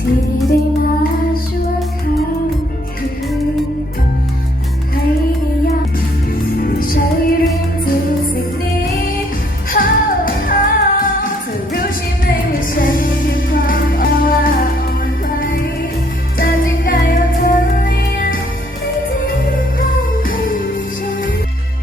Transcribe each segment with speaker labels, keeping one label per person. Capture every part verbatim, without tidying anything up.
Speaker 1: ที่ได้มาชั่วข้ามคืนให้ยากใช่เรื่องจริงสิ่งนี้เธอรู้ใช่ไหมว่าฉันคือความอ่อนไหวจะจริงได้เอาเธอเลี้ยงไม่ทิ้งความเป็นฉัน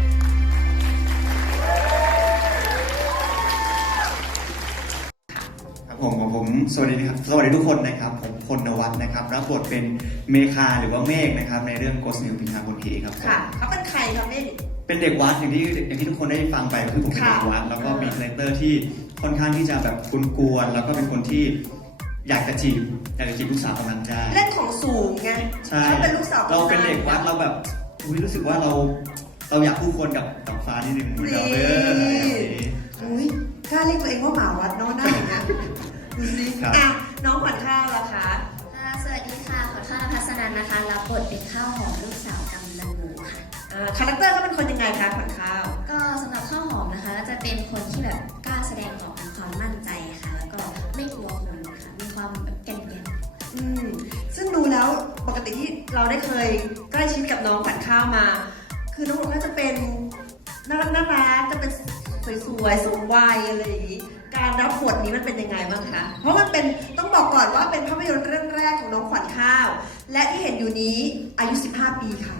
Speaker 2: ผมของผมสวัสดีครับสวัสดีทุกคนนะครับผมพลนวัฒน์นะครับรับบทเป็นเมคาหรือว่าเมฆนะครับในเรื่อง Ghost New พิญญาบนผีครับ
Speaker 3: ค่ะเขาเป็นใครครับเมฆ
Speaker 2: เป็นเด็กวัดอย่างที่อย่างที่ทุกคนได้ฟังไปคือผมเป็นเด็กวัดแล้วก็มีคาแรคเตอร์ที่ค่อนข้างที่จะแบบกวนๆแล้วก็เป็นคนที่อยากจะจีบอยากจะจีบลูกสาวคนนั้นได้
Speaker 3: เล่นของสูงไง
Speaker 2: ใช่
Speaker 3: เป็นลูกสาว
Speaker 2: เราเป็นเด็กวัดเราแบบรู้สึกว่าเราเราอยากคู่ควรกับกับฟ้านิดนึงเราเออ
Speaker 3: อุ้ยกล้าเรียกตัวเองว่าหมาวัดน้องหน้าอย่างเงี้ยดูสิอ่ะน้องขวัญข้าวล่ะคะ
Speaker 1: ค่ะสวัสดีค่ะขวัญข้าวพัฒนันนะคะรับบทเป็นข้าวหอมลูกสาวกำนันหมูค่ะ
Speaker 3: คาแรคเตอร์ก็เป็นคนยังไงคะขวัญข้าว
Speaker 1: ก็สำหรับข้าวหอมนะคะจะเป็นคนที่แบบกล้าแสดงออกมีความมั่นใจค่ะแล้วก็ไม่กลัวคนค่ะมีความแบบแก่นๆ
Speaker 3: อืมซึ่งดูแล้วปกติที่เราได้เคยใกล้ชิดกับน้องขวัญข้าวมาคือน้องก็จะเป็นน่ารักน่ารักจะเป็นสวยๆสูงวัยอะไรอย่างนี้การรับบทนี้มันเป็นยังไงบ้างคะเพราะมันเป็นต้องบอกก่อนว่าเป็นภาพยนตร์เรื่องแรกของน้องขวัญข้าวและที่เห็นอยู่นี้อายุสิบห้าปีค่ะ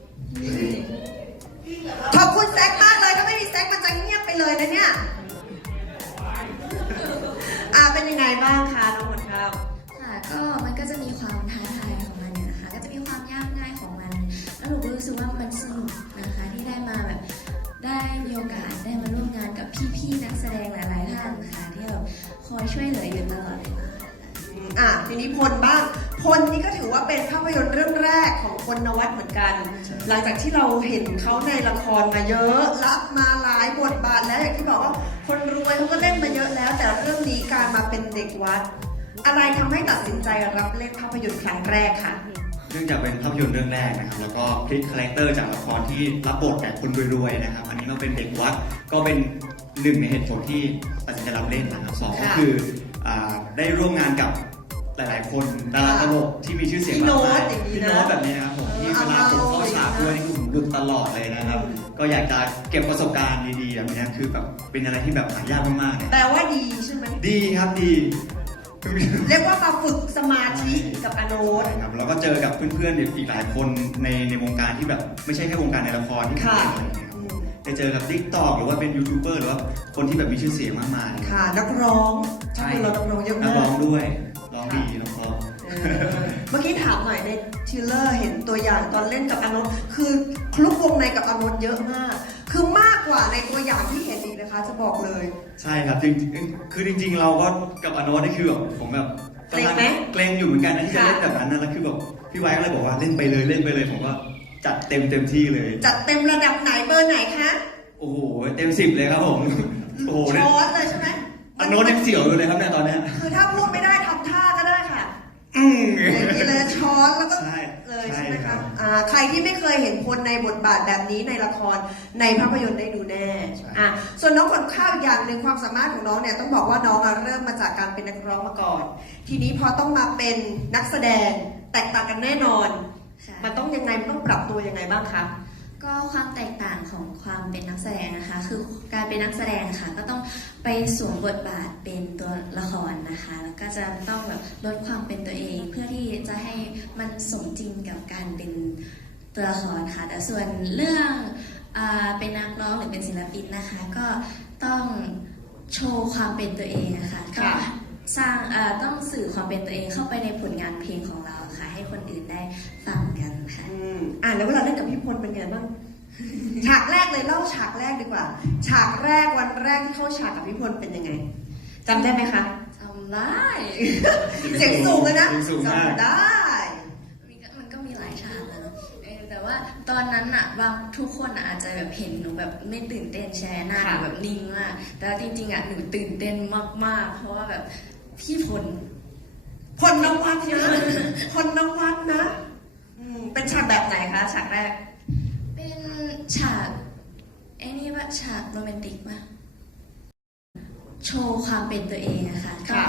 Speaker 3: ขอบคุณแซคมากเลยถ้าไม่มีแซคมันจะเงียบไปเลยนะเนี่ยอ่าเป็นยังไงบ้างคะน้องขวัญข้าว
Speaker 1: ค่ะก็มันก็จะมีความท้าทายของมันเนี่ยนะคะก็จะมีความยากง่ายของมันแล้วหนูก็รู้สึกว่ามันสนุกนะคะที่ได้มาแบบได้มีโอกาสได้มาร่วมงานกับพี่ๆนักแสดงหลายๆท่านค่ะที่แบบคอยช่วยเหลืออยู่ตลอดเวลา
Speaker 3: อ่ะทีนี้พลบ้างพลนี่ก็ถือว่าเป็นภาพยนตร์เรื่องแรกของพลนวัฒน์เหมือนกันหลังจากที่เราเห็นเขาในละครมาเยอะรับมาหลายบทบาทแล้วอย่างที่บอกว่าคนรวยเขาก็เล่นมาเยอะแล้วแต่เรื่องนี้การมาเป็นเด็กวัดอะไรทำให้ตัดสินใจรับเล่นภาพยนตร์ครั้งแรกค่ะ
Speaker 2: เนื่องจากเป็นภาพยนตร์เรื่องแรกนะครับแล้วก็พลิกคาแรคเตอร์จากละครที่รับบทแบบคนรวยๆนะครับอันนี้มาเป็นเด็กวัดก็เป็นหนึ่งในเหตุผลที่ตัดสินใจรับเล่นนะครับสองก็คือได้ร่วมงานกับหลายๆคนดาราตลกที่มีชื่อเสียงมากมายพี่โน้ตแบบนี้นะครับผมที่เวลาผมเข้าฉากด้วยนี่คือผมหลุดตลอดเลยนะครับก็อยากจะเก็บประสบการณ์ดีๆแบบนี้คือแบบเป็นอะไรที่แบบหายากมากๆ
Speaker 3: แต่ว่าดีใช่ไหม
Speaker 2: ดีครับดี
Speaker 3: เรียกว่ามาฝึกสมาธิกับอโนต
Speaker 2: ครับแล้วก็เจอกับเพื่อนๆอีกหลายคนในในวงการที่แบบไม่ใช่แค่วงการในละครที่เป็นอะไรอย่างเงี้ยได้เจอกับติ๊กต็อกหรือว่าเป็นยูทูบเบอร์หรือว่าคนที่แบบมีชื่อเสียงมากมาย
Speaker 3: ค่ะนักร้องใช่เรานักร้องเยอะมาก
Speaker 2: นักร้องด้วยร้องดีร้องเพราะ
Speaker 3: เมื่อกี้ถามหน่อยในทีเลอร์เห็นตัวอย่างตอนเล่นกับอโนตคือคลุกวงในกับอโนตเยอะมากคือมากกว่าในตัวอย่างที่เห็นอีกนะคะจะบอกเลย
Speaker 2: ใช่ครับจริงคือจริงๆเราก็กับอโนตนี่คือแบบผมแบบ
Speaker 3: เกรงไหม
Speaker 2: เกรงอยู่เหมือนกันนะที่จะเล่นแบบนั้นนะแล้วคือแบบพี่ไว้ก็เลยบอกว่าเล่นไปเลยเล่นไปเลยผมก็จัดเต็มเต็มที่เลย
Speaker 3: จัดเต็มระดับไหนเบอร์ไหนคะ
Speaker 2: โอ้โหเต็มสิบเลยครับผม
Speaker 3: โอ้โหช็อตเลยใช่ไหม
Speaker 2: อโนตยังเสียวอยู่เลยครับเนี่ยตอนนี้
Speaker 3: คือถ้าพูดไม่ได้ทำท่าก็ได้ค่ะ
Speaker 2: อืม
Speaker 3: นี่เลยช้อนแล้วก็เลยใช่ไหมคะใครที่ไม่เคยเห็นพลในบทบาทแบบนี้ในละครในภาพยนตร์ได้ดูแน่อ่ะส่วนน้องขวัญข้าวอย่างหนึ่งความสามารถของน้องเนี่ยต้องบอกว่าน้องเริ่มมาจากการเป็นนักร้องมาก่อนทีนี้พอต้องมาเป็นนักแสดงแตกต่างกันแน่นอนมันต้องยังไงมันต้องปรับตัวยังไงบ้างคะ
Speaker 1: ก็ความแตกต่างของความเป็นนักแสดงนะคะคือการเป็นนักแสดงค่ะก็ต้องไปสวมบทบาทเป็นตัวละครนะคะแล้วก็จะต้องแบบลดความเป็นตัวเองเพื่อที่จะให้มันสมจริงกับการเป็นตัวละครค่ะแต่ส่วนเรื่องเป็นนักร้องหรือเป็นศิลปินนะคะก็ต้องโชว์ความเป็นตัวเองนะคะก็สร้างต้องสื่อความเป็นตัวเองเข้าไปในผลงานเพลงของเราค่ะให้คนอื่นได้ฟังกันค่ะ
Speaker 3: อ่าแล้วเวลาเล่นกับพี่พลเป็นไงบ้างฉากแรกเลยเล่าฉากแรกดีกว่าฉากแรกวันแรกที่เข้าฉากกับพี่พลเป็นยังไงจำได้ไหมคะ
Speaker 1: จำได้
Speaker 3: เสียงสูงเลยนะ
Speaker 2: จ
Speaker 3: ำได้
Speaker 1: มันก็มีหลายฉากนะแต่ว่าตอนนั้นอะบางทุกคนอาจจะแบบเห็นหนูแบบไม่ตื่นเต้นแชร์หน้าแบบนิ่งมากแต่จริงๆอะหนูตื่นเต้นมากๆเพราะว่าแบบพี่พล
Speaker 3: พลนวัฒน์นะพลนวัฒน์นะเป็นฉากแบบไหนคะฉากแรก
Speaker 1: เป็นฉากไอ้นี่ว่าฉากโรแมนติกป่ะโชว์ความเป็นตัวเองอะค่ะก็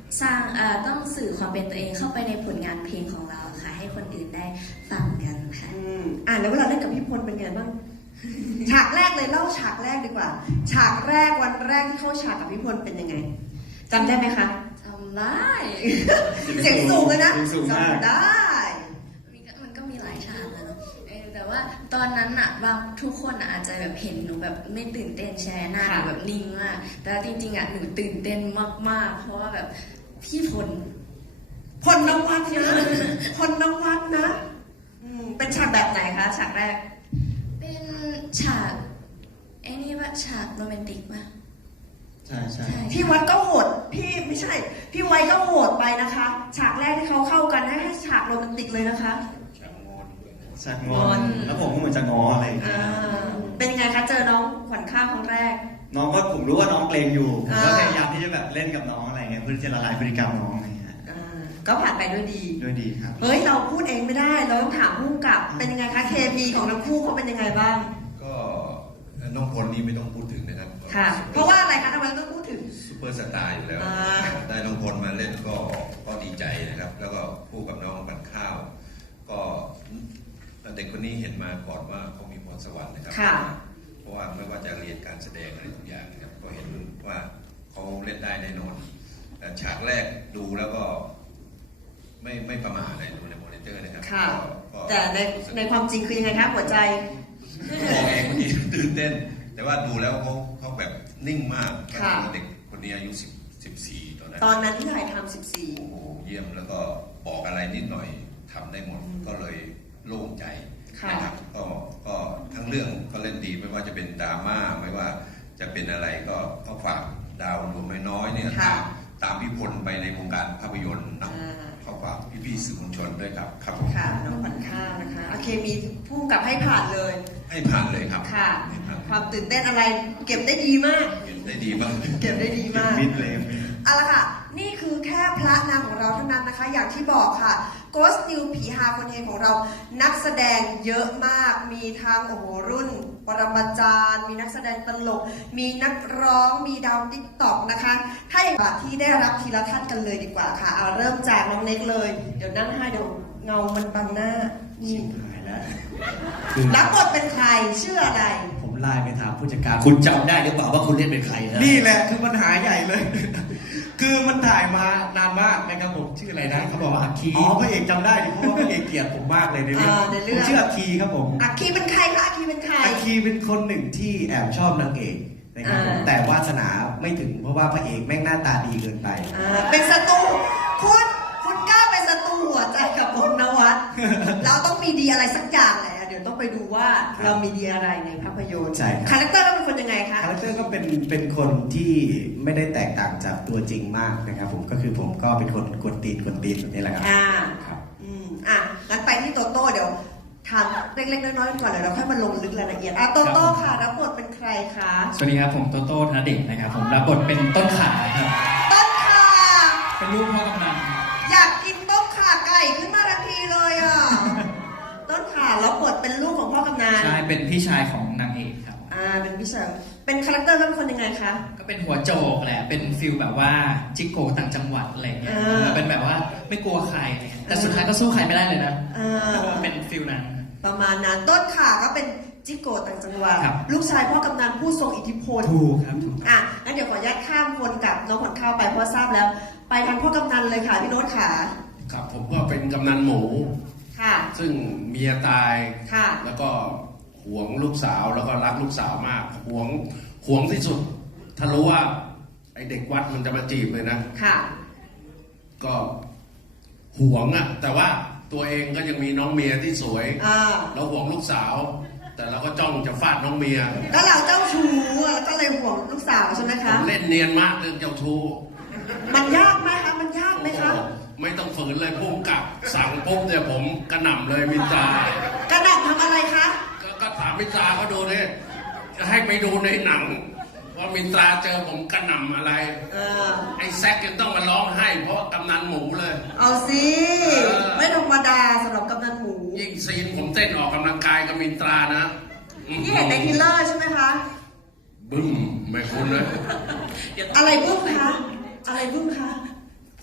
Speaker 1: สร้างเอ่อต้องสื่อความเป็นตัวเองเข้าไปในผลงานเพลงของเราค่ะให้คนอื่นได้ฟังกันค่ะ
Speaker 3: อืมอ่าแล้วเวลาเล่นกับพี่พลเป็นไงบ้าง ฉากแรกเลยเล่าฉากแรกดีกว่า ฉากแรกวันแรกที่เข้าฉากกับพี่พลเป็นยังไงจำได้ไหมคะ
Speaker 1: จำได้
Speaker 3: เสียงสูงเลยนะ
Speaker 2: เสียงสูงมาก
Speaker 3: จำได้
Speaker 1: มันก็มันก็มีหลายฉากนะเนาะเออแต่ว่าตอนนั้นอะบางทุกคนอะอาจจะแบบเห็นหนูแบบไม่ตื่นเต้นใช่ไหมหน้าหนูแบบนิ่งมาก แต่จริงๆอะหนูตื่นเต้นมากๆ เพราะว่าแบบพี่พล
Speaker 3: พลนวัดนะพลนวัดนะอืมเป็นฉากแบบไหนคะฉากแรก
Speaker 1: เป็นฉากไอ้นี่ว่าฉากโรแมนติกป่ะ
Speaker 2: ใช่ใช่
Speaker 1: ใช่
Speaker 3: พี่วัดก็โหดพี่ไม่ใช่ พี่ไวก็โหดไปนะคะ ฉากแรกที่เขาเข้ากันให้ให้ฉากโรแมนติกเลยนะคะ
Speaker 2: ชักงอน แล้วผมก็เหมือนจะงออะไรอย่างเงี้
Speaker 3: อ่าย เป็นยังไงคะเจอน้องขวัญข้าวครั้งแรก
Speaker 2: น้องก็ผมรู้ว่าน้องเกรงอยู่ผมก็
Speaker 3: อ่า
Speaker 2: พยายามที่จะแบบเล่นกับน้องอะไรเงี้ยเพื่อที่จะละลายพฤติกรรมน้องอะไรเงี้ย
Speaker 3: อ่าก็ผ่านไปด้วยดี
Speaker 2: ด้วยดีครับ
Speaker 3: เฮ้ยเราพูดเองไม่ได้เราต้องถามผู้กำกับเป็นยังไงคะเคมีของทั้งคู่เขาเป็นยังไงบ้าง
Speaker 4: ก็น้องพลนี่ไม่ต้องพูดถึงนะครับ
Speaker 3: ค่ะ เพราะว่าอะไรคะทำไมต้องพูดถึง
Speaker 4: ซูเปอร์สตาร์อยู่แล้ว
Speaker 3: อ่า
Speaker 4: ได้น้องพลมาเล่นก็ก็ดีใจนะครับ แล้วก็คู่กับน้องกันข้าว ก็เด็กคนนี้เห็นมาก่อนว่าเขามีพรสวรรค์นะครับ
Speaker 3: ค่ะ
Speaker 4: เพราะว่าไม่ว่าจะเรียนการแสดงอะไรทุกอย่างนะครับก็เห็นว่าเขาเล่นได้แน่นอนแต่ฉากแรกดูแล้วก็ ไม่ไม่ประมาทอะไรดูในมอนิเตอร์นะครับ
Speaker 3: ค่ะ
Speaker 4: ก็ก็
Speaker 3: แต่ในในความจริงคือยังไงคะหัวใจ
Speaker 4: บอกเองเมื่อกี้ตื่นเต้น แต่ว่าดูแล้วเขาเขาแบบนิ่งมาก
Speaker 3: ค่ะ
Speaker 4: เด็กคนนี้อายุสิบสิบสี่ตอนนั้น
Speaker 3: ตอนนั้นที่ถ่ายทำสิบสี่
Speaker 4: โอ้โหเยี่ยมแล้วก็บอกอะไรนิดหน่อยทำได้หมดก็เลยโล่งใจ
Speaker 3: ค่ะ
Speaker 4: นะครับก็ก็ทั้งเรื่องก็เล่นดีไม่ว่าจะเป็นดราม่าไม่ว่าจะเป็นอะไรก็ก็ฝากดาวดวงน้อยๆเนี่ย
Speaker 3: ค่ะ
Speaker 4: ตามตามพี่พลไปในวงการภาพยนตร์นะ
Speaker 3: อ่า
Speaker 4: เขาฝากพี่ๆสื่อมวลชนด้วยครับครับผม
Speaker 3: ค่ะน้องขวัญข้าวนะคะโอเคมีผู้กำกับให้ผ่านเลย
Speaker 4: ให้ผ่านเลยครับ
Speaker 3: ค่ะ
Speaker 4: ให้ผ่าน
Speaker 3: ความตื่นเต้นอะไรเก็บได้ดีมาก
Speaker 4: เห็นได้ดีมาก
Speaker 3: เก็บได้ดีมาก
Speaker 2: มิดเลย
Speaker 3: เอาละค่ะ นี่คือแค่พระนางของเราเท่านั้นนะคะ อย่างที่บอกค่ะ Ghost New ผีฮาคนเฮงของเรา นักแสดงเยอะมาก มีทั้งโอ้โหรุ่น ปรมาจารย์ มีนักแสดงตลก มีนักร้อง มีดาวติ๊กต็อกนะคะ ถ้าอย่างแบบที่ได้รับทีละท่านกันเลยดีกว่าค่ะ เอาเริ่มจากน้องเน็กเลย เดี๋ยวนั่งให้เดี๋ยวเงามันบังหน้านี่
Speaker 5: หายแล้ว
Speaker 3: รับบทเป็นใครชื่ออะไร
Speaker 5: ผมไลน์ไปถามผู้จัดการคุณจำได้หรือเปล่าว่าคุณเล่นเป็นใครนะ
Speaker 6: นี่แหละคือปัญหาใหญ่เลย คือมันถ่ายมานานมากนะครับผมชื่ออะไรนะเขาบอกว่าอัคคีอ๋อพระเอกจำได้ดิเพราะว่าพระเอกเกลียดผมมากเลยในเรื่อง
Speaker 3: อ่าในเรื่อง
Speaker 6: ผมชื่ออัคคีครับผม
Speaker 3: อักคีเป็นใครคะอักคีเป็นใคร
Speaker 5: อาคีเป็นคนหนึ่งที่แอบชอบนางเอกนะครับผม
Speaker 3: อ่า
Speaker 5: แต่วาสนาไม่ถึงเพราะว่าพระเอกแม่งหน้าตาดีเกินไป
Speaker 3: อ่าเป็นศัตรูคุณคุณกล้าเป็นศัตรูหัวใจกับพลนวัต เราต้องมีดีอะไรสักอย่างแหละเดี๋ยวต้องไปดูว่า
Speaker 5: ครับ
Speaker 3: เรามีดีอะไรในภาพยนตร์
Speaker 5: ใช่ครับ
Speaker 3: คาแรคเตอร์เราเป็นคนยังไงคะ
Speaker 5: คาแรคเตอร์ก็เป็นเป็นคนที่ไม่ได้แตกต่างจากตัวจริงมากนะครับผมก็คือผมก็เป็นคนกวนตีนกวนตีนแบบนี้แหละครับ
Speaker 3: อ่า
Speaker 5: ครับ
Speaker 3: อืมอ่ะงั้นไปที่โตโต้เดี๋ยวถามเล็กๆน้อยๆก่อนเดี๋ยวเราค่อยมาลงลึกรายละเอียดอ่ะโตโต้ค่ะรับบทเป็นใครคะ
Speaker 7: สวัสดีครับผมโตโต้ธนเดชนะครับผมรับบทเป็นต้นขาครับ
Speaker 3: ต้นข่า
Speaker 7: เป็นลูกพ่อกำนัน
Speaker 3: อยากกินต้มข่าไก่ขึ้นมาทันทีเลยอ่ะ ต้นข่ารับบทเป็นลูกของพ่อกำนัน
Speaker 7: ใช่เป็นพี่ชายของนางเอกครับ
Speaker 3: อ่าเป็นพี่เสาวเป็นคาแรคเตอร์เขาเป็นคนยังไงคะ
Speaker 7: ก็เป็นหัวโจกแหละเป็นฟิลแบบว่าจิกโกต่างจังหวัดอะไรเงี้ย
Speaker 3: อ่า
Speaker 7: เป็นแบบว่าไม่กลัวใครอะไรเงี้ยแต่สุดท้ายก็สู้ใครไม่ได้เลยนะ
Speaker 3: อ่า
Speaker 7: เป็นฟิลนั้น
Speaker 3: ประมาณนั้นต้นขาก็เป็นจิโกะต่างจังหวัด
Speaker 7: ครับ
Speaker 3: ลูกชายพ่อกำนันผู้ทรงอิทธิพล
Speaker 7: ถูกครับถูก
Speaker 3: อ่ะงั้นเดี๋ยวขออนุญาตข้ามคนกับน้องขวัญข้าวไปเพราะทราบแล้ว ไปทางพ่อกำนันเลยค่ะพี่โน้ตขา
Speaker 8: ครับผมก็เป็นกำนันหมู
Speaker 3: ค่ะ
Speaker 8: ซึ่งเมียตาย
Speaker 3: ค่ะ
Speaker 8: แล้วก็หวงลูกสาวแล้วก็รักลูกสาวมากหวงหวงที่สุด ถ้ารู้ว่าไอเด็กวัดมันจะมาจีบเลยนะ
Speaker 3: ค่ะ
Speaker 8: ก็หวงอะแต่ว่าตัวเองก็ยังมีน้องเมียที่สวย
Speaker 3: อ่า
Speaker 8: เราหวงลูกสาว แต่เราก็จ้องจะฟาดน้องเมีย
Speaker 3: ก็เราเจ้าชู้อ่ะก็เลยห่วงลูกสาวใช่ไหม
Speaker 8: ผ
Speaker 3: คะ
Speaker 8: มเล่นเนียนมากเรื่องเจ้าชู้
Speaker 3: มันยากไหมคะมันยากไหมคะ
Speaker 8: ไม่ต้องฝืนเลยพุ่งกลับสั่งปุ๊บเนี่ยผมกระหน่ำเลยมินตรา
Speaker 3: กระดาษทำอะไรคะ
Speaker 8: ก็ก็ถามมินตราเขาดูดิจะให้ไปดูในหนัง ว่ามินตราเจอผมกระหน่ำอะไร
Speaker 3: เออ
Speaker 8: ไอ้แซกยังต้องมาร้องไห้เพราะกำนันหมูเลย
Speaker 3: เอาสิ
Speaker 8: เออ
Speaker 3: ไม่ธรรมดาสำหรับกำนันหมู
Speaker 8: ยิ่งซีนผมเต้นออกกำลังกายกับมินตรานะอื้อ
Speaker 3: ที่เห็นในทีเลอร์ใช่ไหมคะ
Speaker 8: บึ้มไม่คุ้นนะ
Speaker 3: อะไรบึ้มคะ อะไรบึ้มคะ
Speaker 2: ผ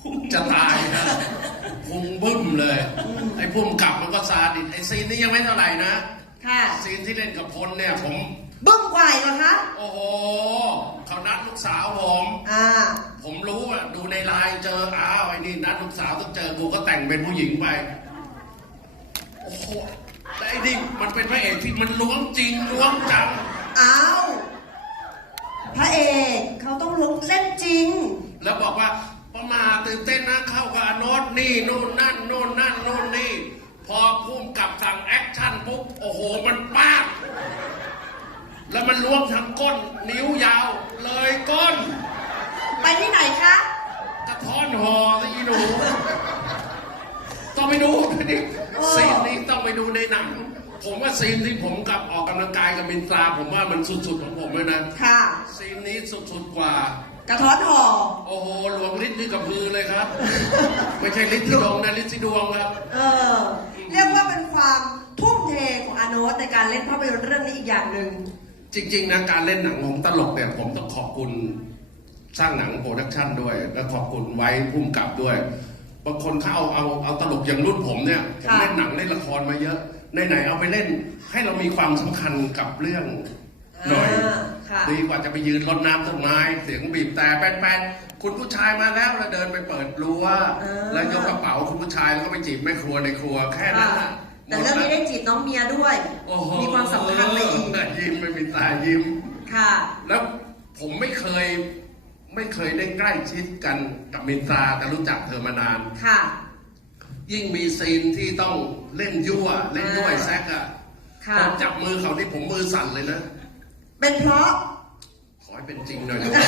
Speaker 8: จะตายนะพุงบึ้มเลย ไอ้พุ่มกลับมันก็ซาดิสไอ้ซีนนี้ยังไม่เท่าไหร่นะ
Speaker 3: ค่ะ
Speaker 8: ซีนที่เล่นกับพลเนี่ยผม
Speaker 3: บึ้มกว่าอีกเหรอคะ
Speaker 8: โอ้โหเขานัดลูกสาวผม
Speaker 3: อ่า
Speaker 8: ผมรู้ว่าดูในไลน์เจออ้าวไอ้นี่นัดลูกสาวต้องเจอกูก็แต่งเป็นผู้หญิงไป โอ้โหแต่ไอ้นี่มันเป็นพระเอกที่มันล้วงจริงล้วงจัง
Speaker 3: อ้าวพระเอกเขาต้องลงเล่นจริง
Speaker 8: แล้วบอกว่าประมาตื่นเต้นนะเข้ากับอโนตนี่นู่นนั่นนู่นนั่นนู่นนี่ พอพุ่มกับสั่งแอคชั่นปุ๊บโอ้โหมันป้าบแล้วมันล้วงทั้งก้นนิ้วยาวเลยก้น
Speaker 3: ไปที่ไหนคะ
Speaker 8: กระท้อนหอสิอีหนูต้องไปดูนี่
Speaker 3: โอ้
Speaker 8: ซีนนี้ต้องไปดูในหนัง ผมว่าซีนที่ผมกับออกกำลังกายกับมินตราผมว่ามันสุดๆของผมเลยนะ
Speaker 3: ค่ะ
Speaker 8: ซีนนี้สุดๆกว่า
Speaker 3: กระท้อนห่อ
Speaker 8: โอ้โหหลวงฤทธิ์นี่กระพือเลยครับ ไม่ใช่ฤทธิ์ที่ดวงนะฤทธิ์ที่ดวงครับ
Speaker 3: เออ เรียกว่าเป็นความทุ่มเทของอาโนตในการเล่นภาพยนตร์เรื่องนี้อีกอย่างหนึ่ง
Speaker 8: จริงๆนะการเล่นหนังของตลกเนี่ยผมต้องขอบคุณสร้างหนังโปรดักชั่นด้วย และขอบคุณไว้พุ่มกับด้วยบางคนเขาเอาเอาเอาตลกอย่างรุ่นผมเนี่ยผมเล่นหนังเล่นละครมาเยอะไหนๆเอาไปเล่นให้เรามีความสำคัญกับเรื่องหน่อย
Speaker 3: อ่าค่ะ
Speaker 8: ดีกว่าจะไปยืนรดน้ำต้นไม้เสียงบีบแต่แป้นๆคุณผู้ชายมาแล้วแล้วเดินไปเปิดรั้ว
Speaker 3: อ่า
Speaker 8: แล้วยกกระเป๋าคุณผู้ชายแล้วก็ไปจีบแม่ครัวในครัวแค่นั้น
Speaker 3: ค่ะ
Speaker 8: นะ
Speaker 3: แต่เรื่องนี้ได้จีบน้องเมียด้วย
Speaker 8: โอ้โห
Speaker 3: มีความสำคัญไปอีก
Speaker 8: ยิ้มไม่มีตายิ้ม
Speaker 3: ค่ะ
Speaker 8: แล้วผมไม่เคยไม่เคยได้ใกล้ชิดกันกับมินตราแต่รู้จักเธอมานาน
Speaker 3: ค่ะ
Speaker 8: ยิ่งมีซีนที่ต้องเล่นยั่วเล่นยั่วไอ้แซกอะ
Speaker 3: ค่ะ
Speaker 8: ตอนจับมือเขาที่ผมมือสั่นเลยนะ
Speaker 3: เป็นเพราะ
Speaker 8: ขอให้เป็นจริงหน่อยนะ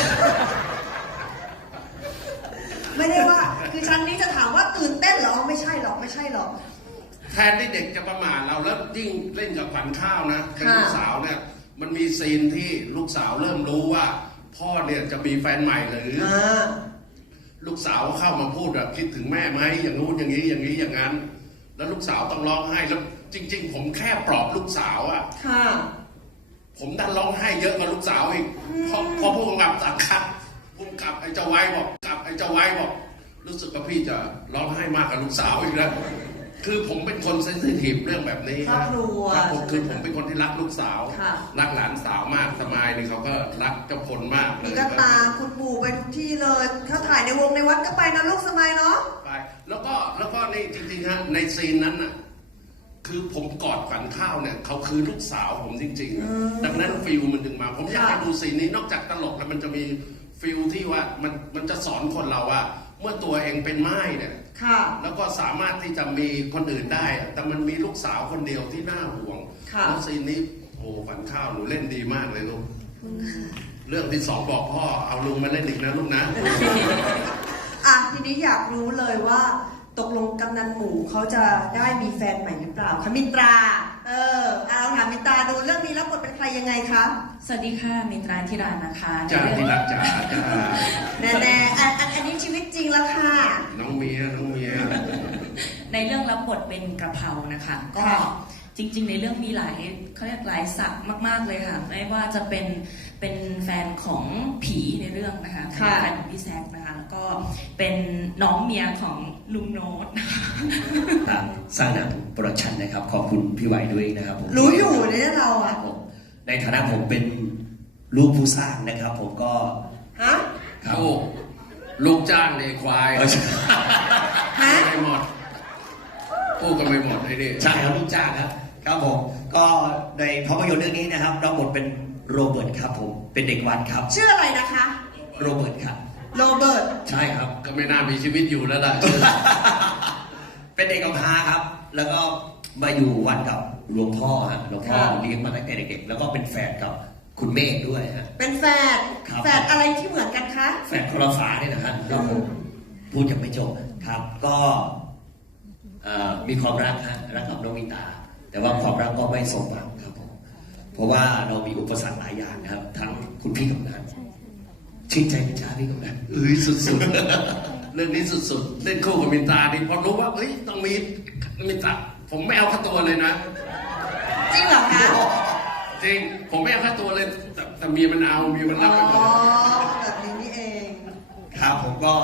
Speaker 3: ไม่ได้ว่า คือชั้นนี้จะถามว่าตื่นเต้นเหรอ ไม่ใช่หรอก ไม่ใช่หรอก
Speaker 8: แทนที่เด็กจะประมาทเราแล้วยิ่งเล่นกับขวัญข้าวนะเป็น
Speaker 3: ค่ะ
Speaker 8: ลูกสาวเนี่ย มันมีซีนที่ลูกสาวเริ่มรู้ว่า พ่อเนี่ยจะมีแฟนใหม่หรือ
Speaker 3: อ่า
Speaker 8: ลูกสาวเข้ามาพูดแบบคิดถึงแม่ไหมอย่างนู้นอย่างนี้อย่างนี้อย่างนั้น แล้วลูกสาวต้องร้องไห้แล้วจริง ๆ ผมแค่ปลอบลูกสาวอะ
Speaker 3: ค่ะ
Speaker 8: ผมดันร้องไห้เยอะกว่าลูกสาวอีกพอพอผู้กำกับสั่งคัดผู้กำกับไอ้เจ้าไว้บอกกับไอ้เจ้าไว้บอก รู้สึกว่าพี่จะร้องไห้มากกว่าลูกสาวอีกแล้วคือผมเป็นคนเซนซิทีฟเรื่องแบบนี้
Speaker 3: ครอบครัว
Speaker 8: ครับผมคือผมเป็นคนที่รักลูกสาว
Speaker 3: ค่ะ
Speaker 8: รักหลานสาวมากสมายนี่เขาก็รักเจ้าพลมากเล
Speaker 3: มี
Speaker 8: ย
Speaker 3: ก็ตามคุณปู่ไปทุกที่เลย ถ้าถ่ายในวงในวัดก็ไปนะลูกสมัยเนาะ
Speaker 8: ไปแล้วก็แล้วก็นี่จริงๆฮะในซีนนั้นน่ะคือผมกอดขวัญข้าวเนี่ยเขาคือลูกสาวผมจริงๆอะดังนั้นฟิลมันถึงมา ผมอยากให้ดูซีนนี้นอกจากตลกแล้วมันจะมีฟิลที่ว่ามันมันจะสอนคนเราว่า เมื่อตัวเองเป็นไม้เนี่ย
Speaker 3: ค่ะ
Speaker 8: แล้วก็สามารถที่จะมีคนอื่นได้อะแต่มันมีลูกสาวคนเดียวที่น่าห่วง
Speaker 3: ค่ะ
Speaker 8: แล้วซีนนี้โอ้ขวัญข้าวหนูเล่นดีมากเลยลูกเรื่องที่สองบอกพ่อเอาลุงมาเล่นอีกนะลูกนะ
Speaker 3: อ่ะทีนี้อยากรู้เลยว่าตกลงกำนันหมูเขาจะได้มีแฟนใหม่หรือเปล่าคะมินตรา เออเอาถามมินตราดูเรื่องนี้แล้วบทเป็นใครยังไงคะ
Speaker 1: สวัสดีค่ะมินตราธิรานะคะ
Speaker 8: จ้าที่รักจ้าจ้า
Speaker 3: แน่ๆอันอันอันนี้ชีวิตจริงแล้วค่ะ
Speaker 8: น้องเมียน้องเมีย
Speaker 1: ในเรื่องรับบทเป็นกระเพรานะคะ ก็
Speaker 3: ค่ะ
Speaker 1: จริง ๆ ในเรื่องมีหลายเขาเรียกหลายศักดิ์มากๆเลยค่ะไม่ว่าจะเป็นเป็นแฟนของผีในเรื่องนะคะเป็นแฟนของพี่แซกนะคะแล้วก็เป็นน้องเมียของลุงโน้ตนะคะ
Speaker 9: ตามสร้างหนังโปรดักชันนะครับ ขอบคุณพี่ไหวด้วยนะครับผม
Speaker 3: รู้อยู่เนี่ยเรา
Speaker 9: ครั
Speaker 3: อ่ะ
Speaker 9: บผมในฐานะผมเป็นลูกผู้สร้างนะครับ ผมก็
Speaker 3: ฮะ
Speaker 9: ครับ
Speaker 8: ลูกลูกจ้างเลยควาย
Speaker 9: เออใช่
Speaker 3: ฮะ
Speaker 8: ไม่หมดพูดกันไม่หมดไอ้นี่
Speaker 9: ใช่ครับลูกจ้างครับครับผมก็ในภาพยนตร์เรื่องนี้นะครับรับบทเป็นโรเบิร์ตครับผมเป็นเด็กวัดครับ
Speaker 3: ชื่ออะไรนะคะ
Speaker 9: โรเบิร์ตครับ
Speaker 3: โรเบิร์ต
Speaker 9: ใช่ครับ
Speaker 8: ก็ไม่น่ามีชีวิตอยู่แล้วล่ะ
Speaker 9: เป็นเด็กกำพร้าครับ แล้วก็มาอยู่วัดกับหลวงพ่อฮะหลวงพ่อ
Speaker 3: ค่ะ
Speaker 9: เลี้ยงมาตั้งแต่เด็กๆแล้วก็เป็นแฝดกับคุณเมฆด้วยฮะ
Speaker 3: เป็นแฝด
Speaker 9: ครับ
Speaker 3: แฝดอะไรที่เหมือนกันคะ
Speaker 9: แฝดคนละฝาเนี่ยนะฮะครับผมพูดยังไม่จบครับ ก็เอ่อมีความรักฮะรักกับน้องมิตา แต่ว่าความรักก็ไม่สมหวังครับผมเพราะว่าเรามีอุปสรรคหลายอย่างนะครับ ทั้งคุณพี่กำนันชื่นใจไหมจ้าพี่กำนัน
Speaker 8: เอ้ยสุดๆ เรื่องนี้สุดๆ เล่นคู่กับมินตานี่พอรู้ว่าเอ้ยต้องมีมินตาผมไม่เอาค่าตัวเลยนะ
Speaker 3: จริงเหรอคะ
Speaker 8: จริง ผมไม่เอาค่าตัวเลย แต่แต่เมียมันเอาเมียมัน
Speaker 3: อ๋
Speaker 8: รั
Speaker 3: อบ
Speaker 8: ไปหมด
Speaker 3: แบบนี้นี่เอง
Speaker 9: ครับผมก็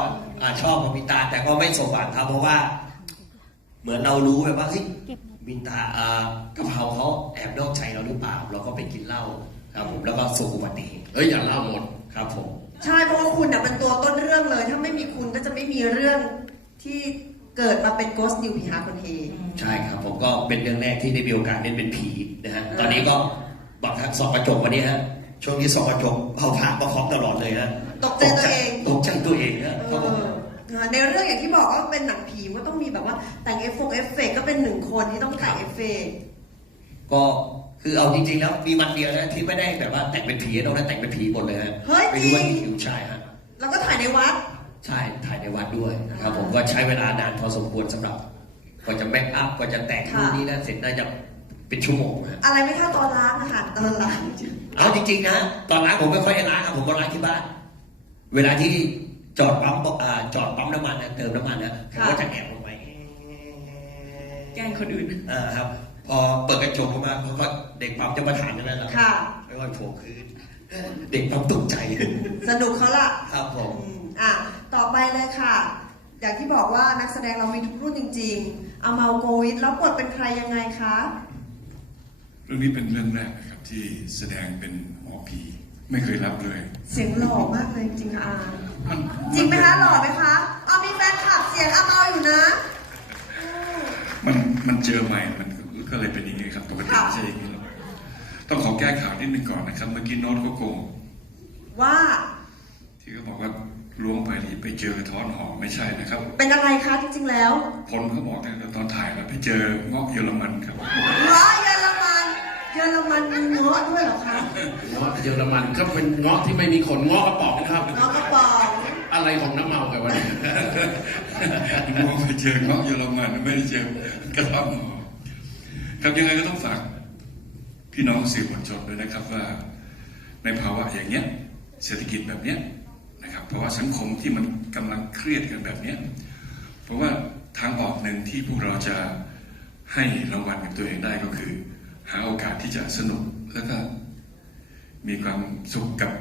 Speaker 9: อ่าชอบกับมินตาแต่ก็ไม่สมหวังครับเพราะว่า เหมือนเรารู้แบบว่าเฮ้ยมินตาอ่ากะเพราเขาแอบนอกใจเราหรือเปล่าเราก็ไปกินเหล้าครับผมแล้วก็ส่งอุบัติเหตุ
Speaker 8: เอ้ยอย่าเล่าหมด
Speaker 9: ครับผม
Speaker 3: ใช่เพราะว่าคุณน่ะเป็นตัวต้นเรื่องเลย ถ้าไม่มีคุณก็จะไม่มีเรื่องที่เกิดมาเป็น Ghost New ผีหาคนเฮ
Speaker 9: ใช่ครับผมก็เป็นเรื่องแรกที่ได้มีโอกาสเล่นเป็นผีนะฮะตอนนี้ก็บางครั้งส่องกระจกวันนี้ฮะช่วงที่ส่องกระจกเอาผ่าประคองตลอดเลยฮะ
Speaker 3: ตกใจตัวเอง
Speaker 9: ตกใจตัวเองฮะ
Speaker 3: เออในเรื่องอย่างที่บอกว่าเป็นหนังผีมันต้องมีแบบว่าแต่งเอฟเฟกต์เอฟเฟกต์ก็เป็นหนึ่งคนที่ต้องแต่งเอฟเฟกต์
Speaker 9: ก็คือเอาจริงๆแล้วมีวันเดียวนะที่ไม่ได้แบบว่าแต่งเป็นผีนอกนั้นแต่งเป็นผีหมดเลยฮะ
Speaker 3: เฮ้ย
Speaker 9: ไม่
Speaker 3: จริ
Speaker 9: รู้ว่าง ผีหรือชายฮะ
Speaker 3: แล้วก็ถ่ายในวัด
Speaker 9: ใช่ถ่ายในวัดด้วยนะครับผมก็ใช้เวลานานพอสมควรสำหรับกว่าจะแบ็กอัพกว่าจะแต่งนู่นนี่นั่นเสร็จน่าจะเป็นชั่วโมงฮะ
Speaker 3: อะไรไม่เท่าตอนล้างอาหารตอนล้าง
Speaker 9: เอาจริงๆนะตอนล้างผมไม่ค่อยได้ล้างครับผมก็ล้างที่บ้านเวลาที่จอดปั๊มอ่าจอดปั๊มน้ำมันนะเติมน้ำมันนะผมก็จะแอบลงไป
Speaker 1: แกล้งคนอื่น
Speaker 9: อ่าครับพอเปิดกระจกออกมาเขาก็เด็กปั๊มจะมาถามกันแล้วล่ะ
Speaker 3: ค่ะ
Speaker 9: ไม่ว่าโผล่คืนเด็กปั๊มตกใจ
Speaker 3: สนุกเขาล่ะ
Speaker 9: ครับผม
Speaker 3: อืมอ่ะต่อไปเลยค่ะ อย่างที่บอกว่านักแสดงเรามีทุกรุ่นจริงๆอามาโกวิทแล้วบทเป็นใครยังไงคะ
Speaker 10: เรื่องนี้เป็นเรื่องแรกนะครับที่แสดงเป็นหมอผีไม่เคยรับเลย
Speaker 3: เสียงหล่อมากเลยจริงๆค่ะอา
Speaker 10: มัน
Speaker 3: จริงไหมคะหล่อไหมคะเอามีแฟนคลับเสียงอาเมาอยู่นะ
Speaker 10: มันมันเจอใหม่มันก็เลยเป็นอย่างนี้ครับปกติไม่ใช่อย่างนี้หรอกต้องขอแก้ข่าวนิดนึงก่อนนะครับเมื่อกี้โน้ตเขาโกง
Speaker 3: ว่า
Speaker 10: ที่เขาบอกว่าล้วงไปนี่ไปเจอท้อนหอมไม่ใช่นะครับ
Speaker 3: เป็นอะไรคะจริงๆแล้ว
Speaker 10: ผลเขาบอกแต่ตอนถ่ายแล้วไปเจอเงาะเยอรมันครับ
Speaker 3: เงาะเยอรมันเยอรมันมีเงาะด้วยเหรอคะ
Speaker 8: เงาะเยอรมันก็เป็นเงาะที่ไม่มีขนเงาะกระป๋องนะครับ
Speaker 3: เงาะกระป๋อง
Speaker 8: อะไรของน้ำเมากันวะเนี่ย
Speaker 10: ล้วงไปเจอเงาะเยอรมันไม่ได้เจอกระท้อนหอมครับยังไงก็ต้องฝากพี่น้องสื่อมวลชนด้วยนะครับว่าในภาวะอย่างเนี้ยเศรษฐกิจแบบเนี้ยนะครับเพราะว่าสังคมที่มันกำลังเครียดกันแบบเนี้ยเพราะว่าทางออกหนึ่งที่พวกเราจะให้รางวัลกับตัวเองได้ก็คือ หาโอกาสที่จะสนุกแล้วก็มีความสุขกับ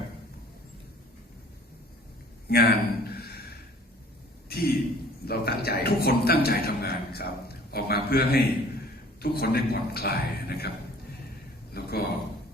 Speaker 10: งานที่
Speaker 8: เราตั้งใจ
Speaker 10: ทุกคนตั้งใจทำงานครับ ออกมาเพื่อให้ทุกคนได้ผ่อนคลายนะครับ แล้วก็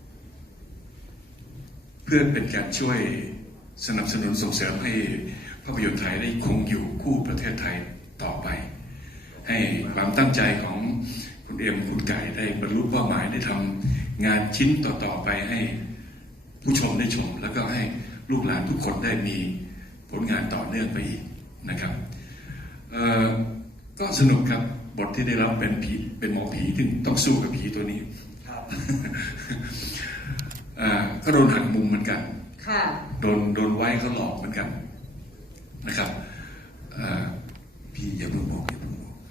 Speaker 10: เพื่อเป็นการช่วยสนับสนุนส่งเสริมให้ภาพยนตร์ไทยได้คงอยู่คู่ประเทศไทยต่อไป ให้ความตั้งใจของคุณเอ็มคุณไก่ได้บรรลุเป้าหมายได้ทำงานชิ้นต่อๆไปให้ผู้ชมได้ชม แล้วก็ให้ลูกหลานทุกคนได้มีผลงานต่อเนื่องไปอีกนะครับเอ่อก็สนุกครับบทที่ได้รับเป็นผีเป็นหมอผีที่ต้องสู้กับผีตัวนี้ครับ อ่าก็โดนหักมุมเหมือนกัน
Speaker 3: ค่ะ
Speaker 10: โดนโดนไว้เขาหลอกเหมือนกันนะครับอ่าพี่อย่าเพิ่งบอกอย่าเพิ่งบอก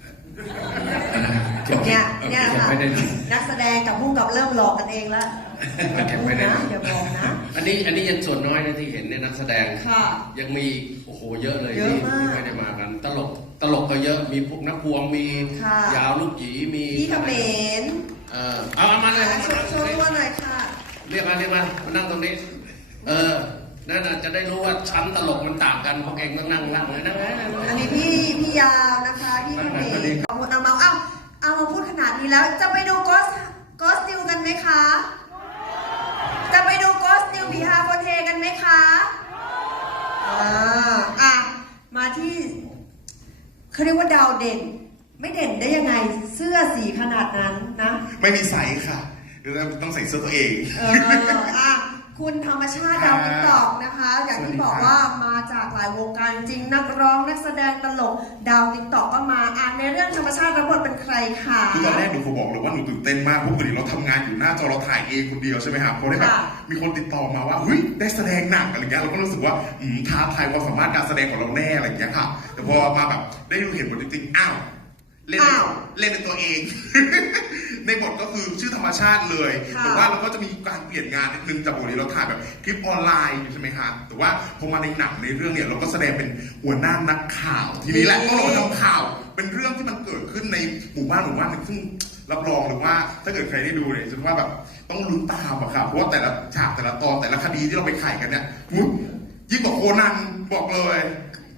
Speaker 3: เนี่ยเนี่ยค่ะนักแสดงกับผู้กำกับเริ่มหลอกกันเองแล้ว
Speaker 8: เก็บไว้ใน
Speaker 3: นะอย่าบอกนะ
Speaker 8: อันนี้อันนี้ยังส่วนน้อยนะที่เห็นในนักแสดง
Speaker 3: ค่ะ
Speaker 8: ยังมีโอ้โหเยอะเลย
Speaker 3: เยอะ
Speaker 8: ที่
Speaker 3: มาก
Speaker 8: ที่ไม่ได้มากัน ตลกตลกก็เยอะมีพวกนักพวงมี
Speaker 3: ค่ะ
Speaker 8: ยาวลูกหยีมี
Speaker 3: พี่เขมร
Speaker 8: เออเอาเอามาเลย
Speaker 3: อ่ะโชว์โชว์ตัวหน่อยค่ะ
Speaker 8: เรียกมาเรียกมามานั่งตรงนี้ เออนั่นน่ะจะได้รู้ว่าชั้นตลกมันต่างกันพวกเองต้องนั่งนั่งเลยนั่งเลยนั่งเลย
Speaker 3: อันนี้พี่พี่ยาวนะคะพี่เขมรขอบคุณเอาเมาเอ้าเอามาพูดขนาดนี้แล้วจะไปดูกอสกอสติวกันไหมคะ จะไปดูกอสติวผีฮาโฟเทกันไหมคะอ่าอ่ะมาที่เขาเรียกว่าดาวเด่น ไม่เด่นได้ยังไงเสื้อสีขนาดนั้นนะ
Speaker 11: ไม่มีไซส์ค่ะต้องใส่เสื้อตัวเอง
Speaker 3: เอออ่ะคุณธรรมชาติดาวติ๊กตอกนะคะ อย่างที่บอกว่ามาจากหลายวงการจริงนักร้องนักแสดงตลกดาวติ๊กตอกก็มาอ่านในเรื่องธรรมชาติรับบทเป็นใครคะ
Speaker 11: คือตอนแรกหนูก็บอกเลยว่าหนูตื่นเต้นมากเพราะปกติเราทำงานอยู่หน้าจอเราถ่ายเองคนเดียวใช่ไหมครับพอได้แบบมีคนติดต่อมาว่าเฮ้ยได้แสดงหนังอะไรเงี้ยเราก็รู้สึกว่าอืมท้าทายความสามารถการแสดงของเราแน่อะไรเงี้ยค่ะแต่พอมาแบบได้ดูเห็นบทจริงๆอ้าวเล่นเล่นเป็นตัวเอง ในบทก็คือชื่อธรรมชาติเลยแต่ว่าเราก็จะมีการเปลี่ยนงานนิดนึงจากปกติเราถ่ายแบบคลิปออนไลน์ใช่ไหมคะแต่ว่าพอมาในหนังในเรื่องเนี่ยเราก็แสดงเป็นหัวหน้านักข่าวทีนี้แหละต้องลงมาทำข่าว เป็นเรื่องที่มันเกิดขึ้นในหมู่บ้านหมู่บ้านหนึ่งซึ่งรับรองเลยว่าถ้าเกิดใครได้ดูเนี่ยจะว่าแบบต้องลุ้นตามอะค่ะเพราะว่าแต่ละฉากแต่ละตอนแต่ละคดีที่เราไปไขกันเนี่ยยิ่งกว่าโคนันบอกเลย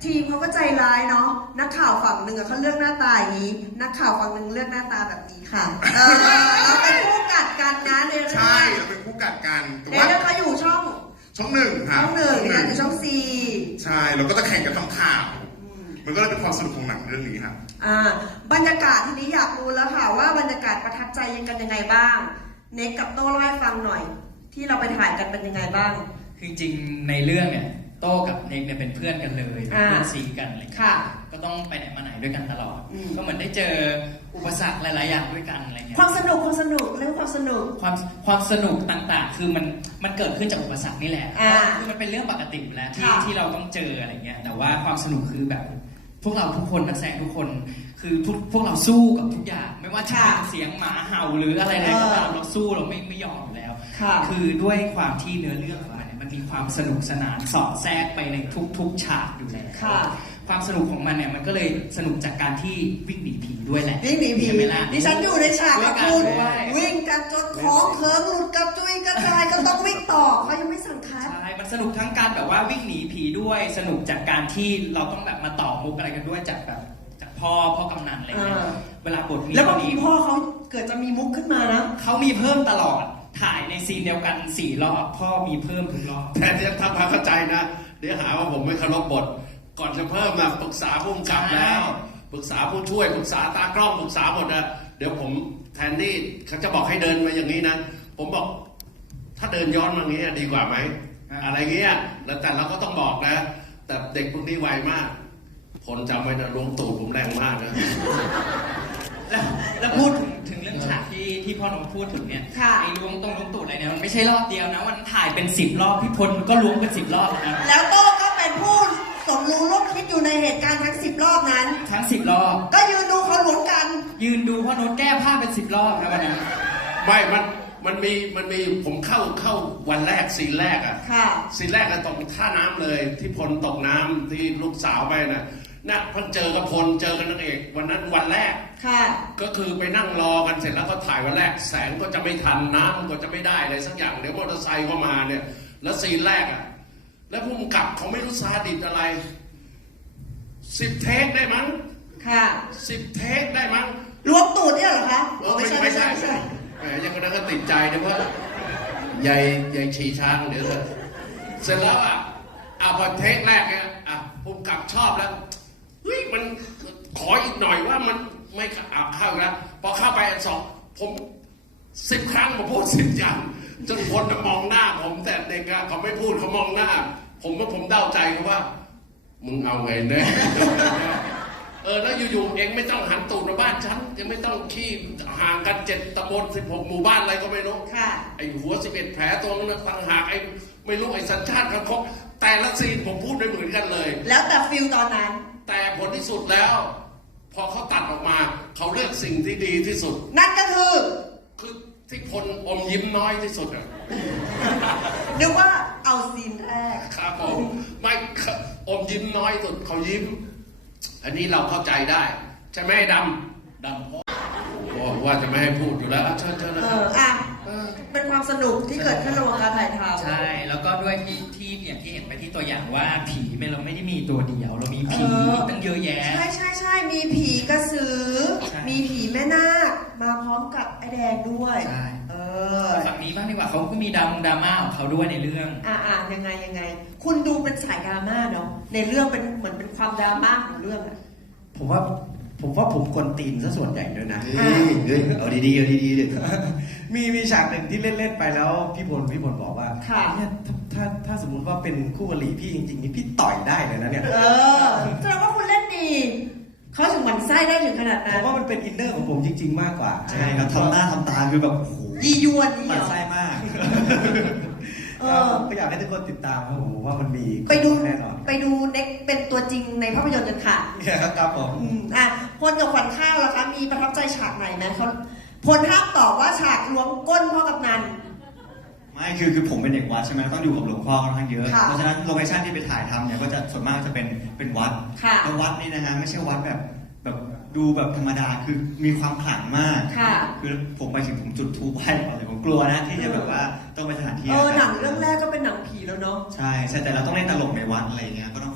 Speaker 3: ทีมเขาก็ใจร้ายเนาะนักข่าวฝั่งหนึ่งอะเขาเลือกหน้าตาอย่างนี้ นักข่าวฝั่งหนึ่งเลือกหน้าตาแบบนี้ค่ะเออเราเป็นคู่กัดกันนะในเรื่อง
Speaker 11: ใช่เราเป็นคู่กัดกันแต่
Speaker 3: ใน
Speaker 11: ว่า
Speaker 3: เรื่องเขาอยู่ช่อง
Speaker 11: ช่องหนึ่งค่ะ
Speaker 3: ช่องหนึ่งเนี่ยอยู่ช่องสี่
Speaker 11: ใช่เราก็จะแข่งกันทำข่าว มันก็เลยเป็นความสนุกของหนังเรื่องนี้ครับ
Speaker 3: อ่าบรรยากาศทีนี้อยากรู้แล้วค่ะว่าบรรยากาศประทับใจยังกันยังไงบ้างเน็กกับโต้เล่าให้ฟังหน่อย ที่เราไปถ่ายกันเป็นยังไงบ้าง
Speaker 7: คือจริงๆในเรื่องเนี่ยโต้กับเน็กเนี่ยเป็นเพื่อนกันเลยเป็น
Speaker 3: อ่า
Speaker 7: เพื่อนซีกันอะไรอย่างเลย
Speaker 3: ค่ะ
Speaker 7: ก็ต้องไปไหนมาไหนด้วยกันตลอด
Speaker 3: อืม
Speaker 7: ก็เหมือนได้เจออุปสรรคหลายๆอย่างด้วยกันอะไรเงี้ย
Speaker 3: ความสนุกความสนุกเรื่องความสนุก
Speaker 7: ความความสนุกต่างๆ คือมันมันเกิดขึ้นจากอุปสรรคนี่แหละ
Speaker 3: อ่า
Speaker 7: คือมันเป็นเรื่องปกติอยู่แล้วที่
Speaker 3: ค่ะ
Speaker 7: ที่เราต้องเจออะไรเงี้ยแต่ว่าความสนุกคือแบบ พวกเราทุกคนนักแสดงทุกคนคือพวกพวกเราสู้กับทุกอย่าง ไม่ว่าจะเป็นเสียงหมาเห่าหรืออะไรๆก็ตามเราสู้เราไม่ไม่ยอมอยู่แล้ว
Speaker 3: ค่ะ
Speaker 7: คือด้วยความที่เนื้อเรื่องของมันเนี่ยมันมีความสนุกสนานสอดแทรกไปในทุกๆฉากอยู่แล้ว
Speaker 3: ค่ะ
Speaker 7: ความสนุกของมันเนี่ยมันก็เลยสนุกจากการที่วิ่งหนีผีด้วยแหละ
Speaker 3: วิ่งหนีผี
Speaker 7: ใช่ไหมล่ะ
Speaker 3: ดิฉันอยู่ในฉาก
Speaker 7: ด้ว
Speaker 3: กั
Speaker 7: ย
Speaker 3: บ
Speaker 7: กัน
Speaker 3: คุณ
Speaker 7: ด้วย
Speaker 3: วิ่งกันจนของเคิร์มหลุดกับจุยกระจายก็ต้องวิ่งต่อเขายังไม่สั่งคัด
Speaker 7: ใช่ มันสนุกทั้งการแบบว่าวิ่งหนีผีด้วย สนุกจากการที่เราต้องแบบมาต่อมุกอะไรกันด้วยจากแบบจากพ่อพ่อกำนันอะไรเงี้ย
Speaker 3: อ่า
Speaker 7: เวลาบทนี้
Speaker 3: แล้วบาง
Speaker 7: นี้
Speaker 3: ทีพ่อเขาเกิดจะมีมุกขึ้นมานะ
Speaker 7: เขามีเพิ่มตลอด ถ่ายในซีนเดียวกันสี่รอบ พ่อมีเพิ่มทุกรอบ
Speaker 8: แต่ที่ทำความเข้าใจนะ เดี๋ยวหาว่าผมไม่เคารพบท ก่อนจะเพิ่มมาปรึกษาผู้กำกับแล้ว ปรึกษาผู้ช่วยปรึกษาตากล้องปรึกษาหมดนะเดี๋ยวผมแทนที่เขาจะบอกให้เดินมาอย่างนี้นะ ผมบอก ถ้าเดินย้อนมาอย่างนี้ดีกว่าไหม อะไรเงี้ยแล้วแต่เราก็ต้องบอกนะ แต่เด็กพวกนี้ไวมาก คนจำไว้นะล้วงตูดผมแรงมากนะ
Speaker 7: แล้วแล้วพูดถึงถึงเรื่องฉากที่ที่พ่อหนุ่มพูดถึงเนี่ย
Speaker 3: ค่ะ
Speaker 7: ไอ้ล้วงตรงล้วงตูดอะไรเนี่ยมันไม่ใช่รอบเดียวนะมันถ่ายเป็นสิบรอบพี่พลก็ล้วงเป็นสิบรอบนะ
Speaker 3: แล้วโต้ก็เป็นผู้สมรู้ร่วมคิดอยู่ในเหตุการณ์ทั้งสิบรอบนั้น
Speaker 7: ทั้งสิบรอบ
Speaker 3: ก็ยืนดูเขาหลวงกัน
Speaker 7: ยืนดูพ่อโน้ตแก้ผ้าเป็นสิบรอบนะวันนั้น
Speaker 8: ไม่ มัน มันมี มันมี ผมเข้า เข้าวันแรกซีนแรกอะ
Speaker 3: ค่ะ
Speaker 8: ซีนแรกอะตกท่าน้ำเลย ที่พลตกน้ำที่ลูกสาวไปนะนะเพิ่งเจอกับพล เจอกันนางเอก วันนั้นวันแรก
Speaker 3: ค่ะ
Speaker 8: ก็คือไปนั่งรอกันเสร็จแล้วก็ถ่ายวันแรก แสงก็จะไม่ทัน น้ำก็จะไม่ได้อะไรสักอย่าง เดี๋ยวมอเตอร์ไซค์ก็มาเนี่ย แล้วซีนแรกอะแล้วผู้กำกับเขาไม่รู้ซาดิสอะไร สิบเทคได้มั้ง
Speaker 3: ค่ะ
Speaker 8: สิบเทคได้มั้ง
Speaker 3: ล้วงตูดเนี่ยเหรอคะ
Speaker 8: เออไม่ใช่ไม่ใช่ไม่ใช่แหมยังคนนั้นก็ติดใจนะว่าใหญ่ใหญ่ฉี่ช้างเดี๋ยวเลยเสร็จแล้วอ่ะอ่ะพอเทคแรกเนี่ยอ่ะผมกลับชอบแล้วเฮ้ยมันขออีกหน่อยว่ามันไม่อาเข้าอีกแล้วพอเข้าไปอันสองผมสิบครั้งมาพูดสิบอย่างจนคนมองหน้าผมแต่เด็กอะเขาไม่พูดเขามองหน้า ผมว่าผมเดาใจเขาว่า มึงเอาไงแน่ เออแล้วอยู่ๆเองไม่ต้องหันตูดมาบ้านฉันยังไม่ต้องขี้ห่างกันเจ็ดตำบลสิบหกหมู่บ้านอะไรก็ไม่รู้
Speaker 3: ค่ะ
Speaker 8: ไอ้หัวสิบเอ็ดแผลตัวนั้นต่างหากไอ้ไม่รู้ไอ้สัญชาติกันครบแต่ละซีนผมพูดไม่เหมือนกันเลย
Speaker 3: แล้วแต่ฟิลตอนนั้น
Speaker 8: แต่ผลที่สุดแล้ว พอเขาตัดออกมา เขาเลือกสิ่งที่ดีที่สุด
Speaker 3: นั่นก็คือ
Speaker 8: คือที่พลอมยิ้มน้อยที่สุดอะ
Speaker 3: นึกว่าเอาซีนแรก
Speaker 8: ครับผมไม่อมยิ้มน้อยสุดเขายิ้ม อันนี้เราเข้าใจได้ใช่ไหมดำดำเพราะโอ้ว่าจะไม่ให้พูดอยู่แล้วอ่ะเชิญเชิญนะ
Speaker 3: เอ
Speaker 8: ครับ
Speaker 3: ออ่ะเป็นความสนุกที่เกิดขึ้นระหว่างการถ่ายทำ
Speaker 7: ใช่แล้วก็ด้วยที่ที่อย่างที่เห็นไปที่ตัวอย่างว่าผีไม่เราไม่ได้มีตัวเดียว เรามีผี
Speaker 3: เออ
Speaker 7: ตั้งเยอะแยะ
Speaker 3: ใช่ใช่ใช่มีผีกระสือ
Speaker 7: ใช่
Speaker 3: มีผีแม่นาคมาพร้อมกับไอแดงด้วย
Speaker 7: ใช่
Speaker 3: เออ
Speaker 7: ฝั่งนี้บ้างดีกว่าเขาก็มีดราดราม่าของเขาด้วยในเรื่อง
Speaker 3: อ่าอ่ายังไงยังไง คุณดูเป็นสายดราม่าเนาะในเรื่องเป็นเหมือนเป็นความดราม่าของเรื่องอะ
Speaker 5: ผมว่าผมว่าผมกวนตีนซะส่วนใหญ่ด้วยนะ
Speaker 9: เฮ้ยเฮ้ยเอาดีๆเอาดีๆดิ
Speaker 5: มีมีฉากหนึ่งที่เล่นๆไปแล้วพี่พลพี่พลบอกว่า
Speaker 3: ค่ะ
Speaker 5: เนี่ยถ้าถ้าถ้าสมมุติว่าเป็นคู่กะหรี่พี่จริงๆนี่พี่ต่อยได้เลยนะเนี่ย
Speaker 3: เออแสดงว่าคุณเล่นดีเขาถึงหมั่นไส้ได้ถึงขนาด
Speaker 5: ผ
Speaker 3: นั้น
Speaker 5: มว่ามันเป็นอินเนอร์ของผมจริง ๆ มากกว่า
Speaker 2: ใช่ครับทำหน้าทำตาคือแบบโอ้โห
Speaker 3: ยียวนนี่
Speaker 2: หมัน
Speaker 3: เหรอ
Speaker 2: ไส้มาก
Speaker 3: เออ
Speaker 5: ก็อยากให้ทุกคนติดตามครับผมว่ามันมี
Speaker 3: ไปดู
Speaker 5: แน่นอน
Speaker 3: ไปดูเน็กเป็นตัวจริงในภาพยนตร์กันค่ะ
Speaker 5: ครับผม
Speaker 3: อืมอ่ะพลกับขวัญข้าวล่ะคะมีประทับใจฉากไหนไหมเขาพลห้ามตอบว่าฉากล้วงก้นพ่อกำนัน
Speaker 2: ไม่คือคือผมเป็นเด็กวัดใช่ไหมต้องอยู่กับหลวงพ่อค่อนข้างเยอะ
Speaker 3: ค่ะ
Speaker 2: เพราะฉะนั้นโลเคชั่นที่ไปถ่ายทำเนี่ยก็จะส่วนมากจะเป็นเป็นวัด
Speaker 3: ค่ะ
Speaker 2: แล้ววัดนี่นะฮะไม่ใช่วัดแบบแบบดูแบบธรรมดาคือมีความขลังมาก
Speaker 3: ค่ะ
Speaker 2: คือผมไปถึงผมจุดธูปไหว้ก่อนเลยผมกลัวนะที่จะแบบว่าต้องไปสถานที่
Speaker 3: เออหนังเรื่องแรกก็เป็นหนังผีแล้วเนาะ
Speaker 2: ใช่ใช่แต่เราต้องเล่นตลกในวัดอะไรเงี้ยก็ต้องขอ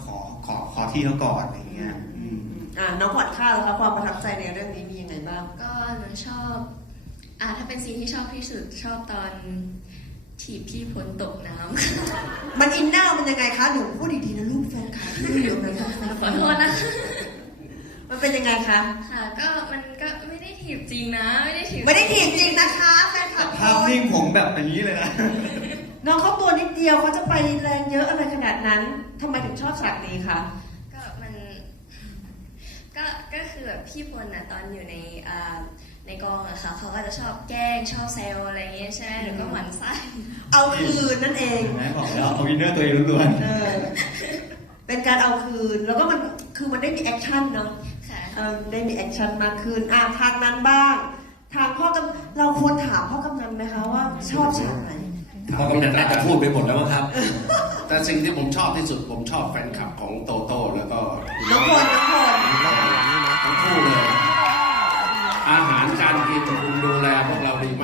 Speaker 2: ขอขอที่เขาก่อนอะไรเงี้ยอืม
Speaker 3: อ่าน้องขวัญข้าวแล้วคะความประทับใจในเรื่องนี้มียังไงบ้าง
Speaker 1: ก็หนูชอบอ่าถ้าเป็นซีนที่ชอบที่สุดชอบตอนถีบพี่พ้นตกน้ำ
Speaker 3: มันอินเนอร์มันยังไงคะหนูพูดดีๆนะลูกแฟนคลับที่ดูอยู่นะคะ
Speaker 1: ขอโทษนะ
Speaker 3: มันเป็นยังไงคะ
Speaker 1: ค่ะก็มันก็ไม่ได้ถีบจริงนะ ไม่ได้ถีบ
Speaker 3: ไม่ได้ถีบจริงนะคะแฟนคลับ
Speaker 2: ภาพนิ่งผมแบบอย่างนี้เลยนะ
Speaker 3: น้องเขาตัวนิดเดียวเขาจะไปแรงเยอะอะไรขนาดนั้นทำไมถึงชอบฉากนี้คะ
Speaker 1: ก็มันก็ก็คือแบบพี่พลน่ะตอนอยู่ในอ่าในกองอะค่ะเขาก็จะชอบแกล้งชอบแซวอะไรอย่างเงี้ยใช่ไหมหนูก็หมั่นไส้
Speaker 3: เอาคืนนั่นเอง
Speaker 2: แม่บอกแล้วเอาวินเนอร์ตัวเองล้วน
Speaker 3: เออเป็นการเอาคืนแล้วก็มันคือมันได้มีแอคชั่นเนาะ
Speaker 1: ค่ะ
Speaker 3: เออได้มีแอคชั่นมากขึ้นอ่ะทางนั้นบ้าง ทางพ่อกำเราควรถามพ่อกำนันไหมคะว่าชอบฉากไหน
Speaker 9: เพราะกำนันน่าจะพูดไปหมดแล้วมั้งครับ
Speaker 8: แต่สิ่งที่ผมชอบที่สุดผมชอบแฟนคลับของโตโต้แล้วก็
Speaker 3: น้องพลน้องพล
Speaker 8: ทั้งคู่เลย อาหารการกินคุณดูแลพวกเราดี